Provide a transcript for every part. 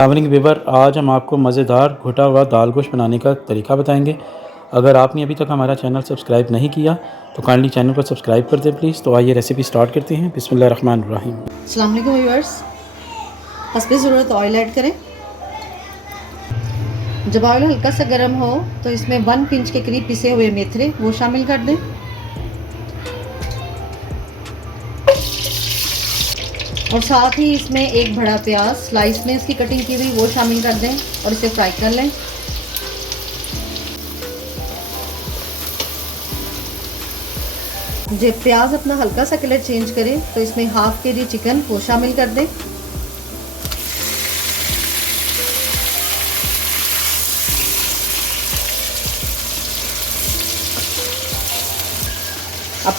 Travelling viewer, आज हम आपको मज़ेदार घुटा हुआ दाल गोश्त बनाने का तरीका बताएंगे। अगर आपने अभी तक हमारा चैनल सब्सक्राइब नहीं किया तो काइंडली चैनल को सब्सक्राइब कर दें प्लीज़। तो आइए रेसिपी स्टार्ट करते हैं। बिस्मिल्लाहिर्रहमानिर्रहीम। अस्सलाम वालेकुम व्यूअर्स। हस्बे ज़रूरत ऑयल ऐड करें। जब ऑयल हल्का सा गर्म हो तो इसमें 1 पिंच के करीब पिसे हुए मेथरे वो शामिल कर दें। और साथ ही इसमें एक बड़ा प्याज स्लाइस में इसकी कटिंग की हुई वो शामिल कर दें और इसे फ्राई कर लें। जब प्याज अपना हल्का सा कलर चेंज करे तो इसमें हाफ के जी चिकन वो शामिल कर दें। अब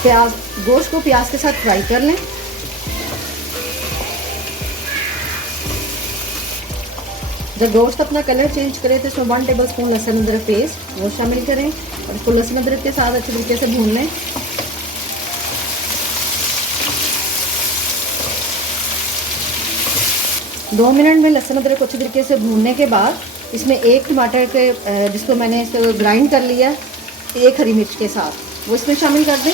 गोश्त को प्याज के साथ फ्राई कर लें। जब गोश्त अपना कलर चेंज करे तो इसमें 1 टेबलस्पून लहसुन अदरक पेस्ट वो शामिल करें और इसको लहसुन अदरक के साथ अच्छे तरीके से भून लें। दो मिनट में लहसुन अदरक को अच्छे तरीके से भूनने के बाद इसमें एक टमाटर के जिसको मैंने इसको ग्राइंड कर लिया, एक हरी मिर्च के साथ वो इसमें शामिल कर दें।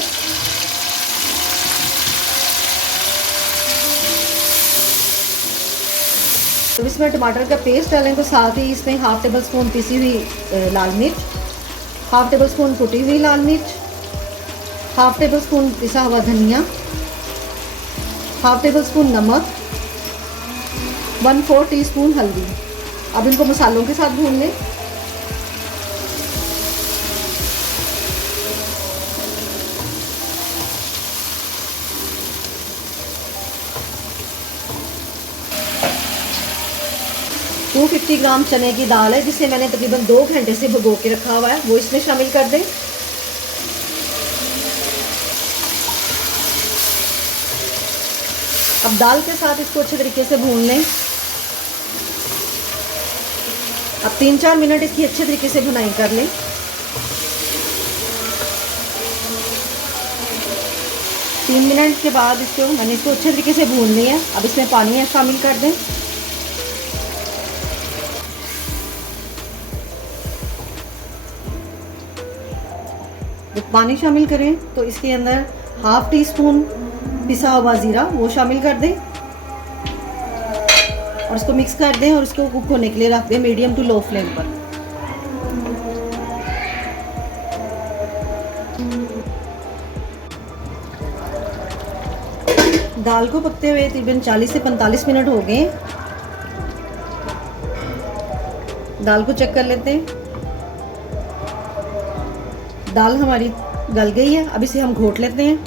तो इसमें टमाटर का पेस्ट डालें तो साथ ही इसमें हाफ टेबल स्पून पिसी हुई लाल मिर्च, हाफ टेबल स्पून कुटी हुई लाल मिर्च, हाफ टेबल स्पून पिसा हुआ धनिया, हाफ टेबल स्पून नमक, 1/4 टीस्पून हल्दी। अब इनको मसालों के साथ भून लें। टू 250 ग्राम चने की दाल है जिसे मैंने तकरीबन 2 घंटे से भिगो के रखा हुआ है, वो इसमें शामिल कर दें। अब दाल के साथ इसको अच्छे तरीके से भून लें। अब 3-4 मिनट इसकी अच्छे तरीके से भुनाई कर लें। तीन मिनट के बाद मैंने इसको अच्छे तरीके से भून लिया। अब इसमें पानी शामिल कर दें। जब पानी शामिल करें तो इसके अंदर हाफ टी स्पून पिसा हुआ ज़ीरा वो शामिल कर दें और इसको मिक्स कर दें और इसको कुक होने के लिए रख दें मीडियम टू लो फ्लेम पर। दाल को पकते हुए तकरीबन 40 से 45 मिनट हो गए। दाल को चेक कर लेते हैं। दाल हमारी गल गई है। अब इसे हम घोट लेते हैं।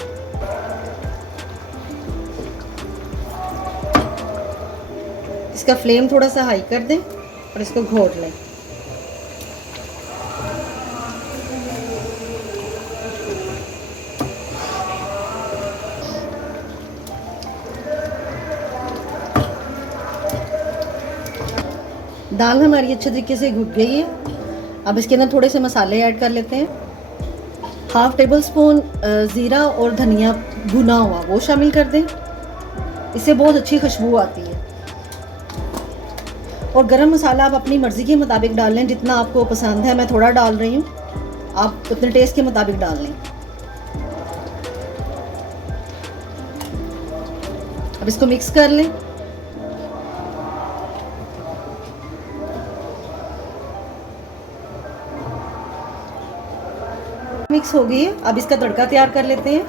इसका फ्लेम थोड़ा सा हाई कर दें और इसको घोट लें। दाल हमारी अच्छे तरीके से घुट गई है। अब इसके अंदर थोड़े से मसाले ऐड कर लेते हैं। हाफ टेबल स्पून ज़ीरा और धनिया भुना हुआ वो शामिल कर दें, इससे बहुत अच्छी खुशबू आती है। और गरम मसाला आप अपनी मर्ज़ी के मुताबिक डाल लें, जितना आपको पसंद है। मैं थोड़ा डाल रही हूँ, आप अपने टेस्ट के मुताबिक डाल लें। अब इसको मिक्स कर लें। मिक्स हो गई है। अब इसका तड़का तैयार कर लेते हैं।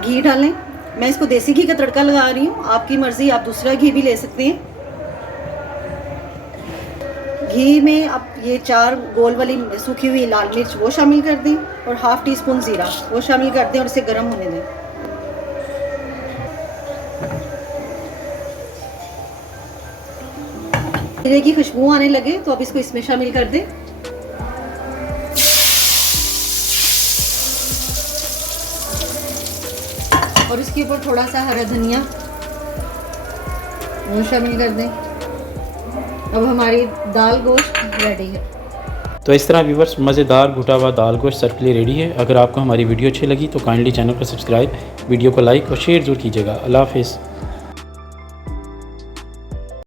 घी डालें। मैं इसको देसी घी का तड़का लगा रही हूँ, आपकी मर्ज़ी, आप दूसरा घी भी ले सकते हैं। घी में आप ये 4 गोल वाली सूखी हुई लाल मिर्च वो शामिल कर दें और हाफ टी स्पून ज़ीरा वो शामिल कर दें और इसे गर्म होने दें। जीरे की खुशबू आने लगे तो अब इसको इसमें शामिल कर दें। और इसके ऊपर थोड़ा सा हरा धनिया वो शामिल कर दें। अब हमारी दाल गोश्त रेडी है। तो इस तरह व्यूवर्स, मज़ेदार घुटा हुआ दाल गोश्त सर्व के लिए रेडी है। अगर आपको हमारी वीडियो अच्छी लगी तो काइंडली चैनल को सब्सक्राइब, वीडियो को लाइक और शेयर ज़रूर कीजिएगा। अल्लाह हाफ़िज़।